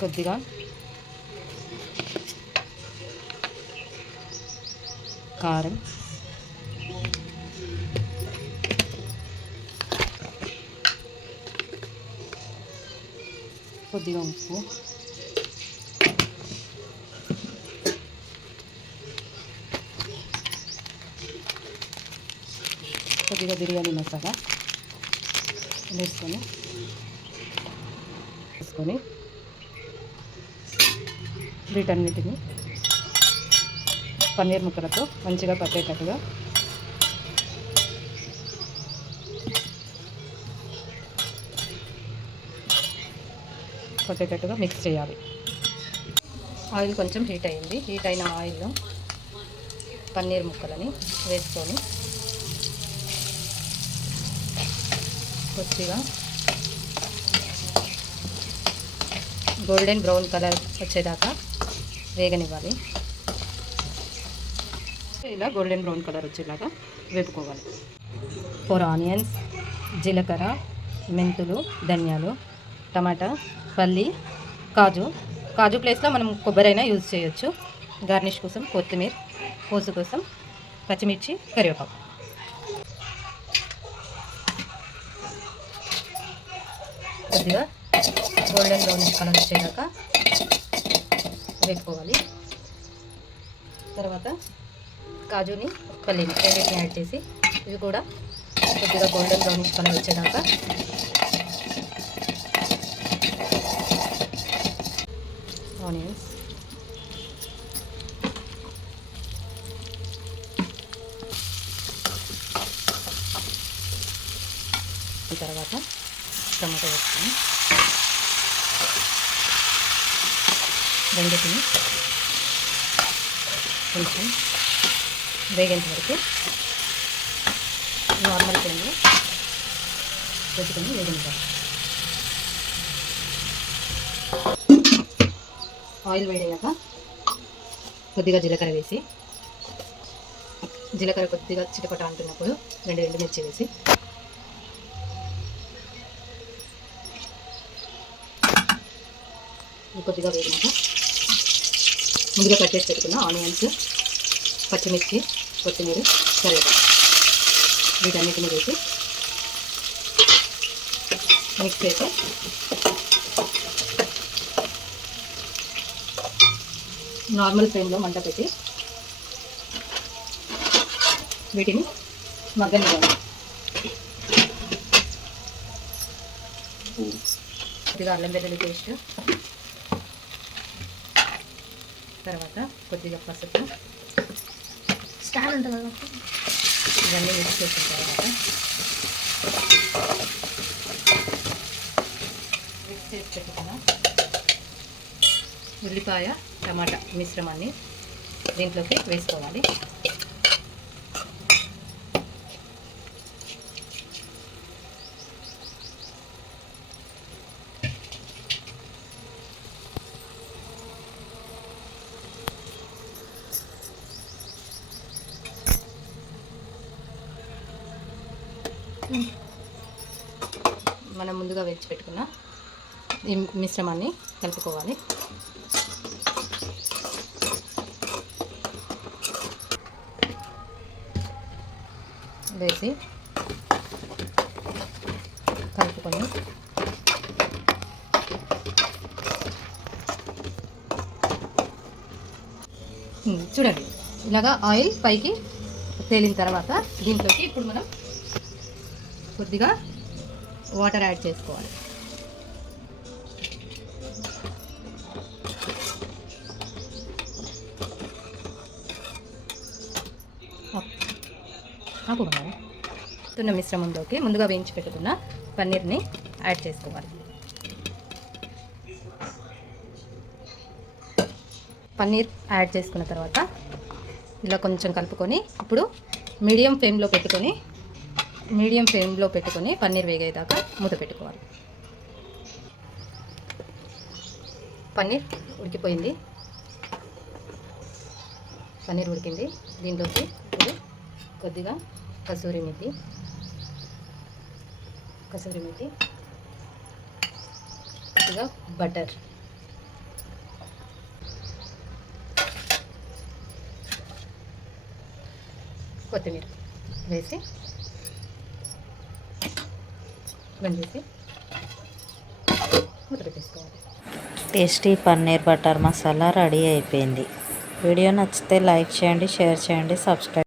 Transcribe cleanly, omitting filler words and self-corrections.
కొద్దిగా కారం, కొద్దిగా ఉప్పు, కొద్దిగా బిర్యానీ మసాలా వేసుకొని వీటన్నిటిని పన్నీర్ ముక్కలతో మంచిగా పట్టేటట్టుగా మిక్స్ చేయాలి. ఆయిల్ కొంచెం హీట్ అయింది. హీట్ అయిన ఆయిల్లో పన్నీర్ ముక్కలని వేసుకొని కొద్దిగా గోల్డెన్ బ్రౌన్ కలర్ వచ్చేదాకా వేగనివ్వాలి. ఇలా గోల్డెన్ బ్రౌన్ కలర్ వచ్చేలాగా వేపుకోవాలి. 4 ఆనియన్స్, జీలకర్ర, మెంతులు, ధనియాలు, టమాటా, పల్లి, కాజు ప్లేస్లో మనం కొబ్బరి అయినా యూజ్ చేయొచ్చు. గార్నిష్ కోసం కొత్తిమీర, పోసు కోసం పచ్చిమిర్చి, కరివేపాకు. కొద్దిగా గోల్డెన్ బ్రౌన్ కలర్ వచ్చేదాకా వేపుకోవాలి. తర్వాత కాజుని, పల్లీని రెండింటిని యాడ్ చేసి ఇవి కూడా కొద్దిగా గోల్డెన్ బ్రౌనిష్ కలర్ వచ్చేదాకా ఆనియన్స్, తర్వాత టమాటో వేసుకొని రెండింటిని కొంచెం వేగేంత వరకు నార్మల్ ఫ్లేమ్లో పెట్టుకొని వేగించాలి. ఆయిల్ వేడయ్యాక కొద్దిగా జీలకర్ర వేసి, జీలకర్ర కొద్దిగా చిటపట అంటున్నప్పుడు 2 ఎండుమిర్చి వేసి కొద్దిగా వేగినాక ముందుగా కట్ చేసి పెట్టుకున్న ఆనియన్స్, పచ్చిమిర్చి, కొత్తిమీర, కరివేపాకు వీటన్నిటిని వేసి మిక్స్ చేసి నార్మల్ ఫ్లేమ్లో మంట పెట్టి వీటిని మగ్గనివ్వాలి. కొద్దిగా అల్లం వెల్లుల్లి పేస్ట్, తర్వాత కొద్దిగా పసుపు, ఇవన్నీ మిక్స్ చేసిన తర్వాత మిక్స్ చేసి పెట్టుకున్న ఉల్లిపాయ టమాటా మిశ్రమాన్ని దీంట్లోకి వేసుకోవాలి. మనం ముందుగా వేచి పెట్టుకున్న ఈ మిశ్రమాన్ని కలుపుకోవాలి. వేసి కలుపుకొని చూడండి, ఇలాగా ఆయిల్ పైకి తేలిన తర్వాత దీంట్లోకి ఇప్పుడు మనం కొద్దిగా వాటర్ యాడ్ చేసుకోవాలి. తున్న మిశ్రమంలోకి ముందుగా వేయించి పెట్టుకున్న పన్నీర్ని యాడ్ చేసుకోవాలి. పన్నీర్ యాడ్ చేసుకున్న తర్వాత ఇలా కొంచెం కలుపుకొని ఇప్పుడు మీడియం ఫ్లేమ్లో పెట్టుకొని పన్నీర్ వేగేదాకా మూత పెట్టుకోవాలి. పన్నీర్ ఉడికిపోయింది. పన్నీర్ ఉడికింది. దీంట్లోకి ఇప్పుడు కొద్దిగా కసూరి మెతి, కొద్దిగా బటర్ కొత్తిమీర వేసి బంద్ చేసి మూత పెట్టేసుకోవాలి. Tasty paneer butter masala ready అయిపోయింది. వీడియో నచ్చితే లైక్ చేయండి, షేర్ చేయండి, సబ్స్క్రైబ్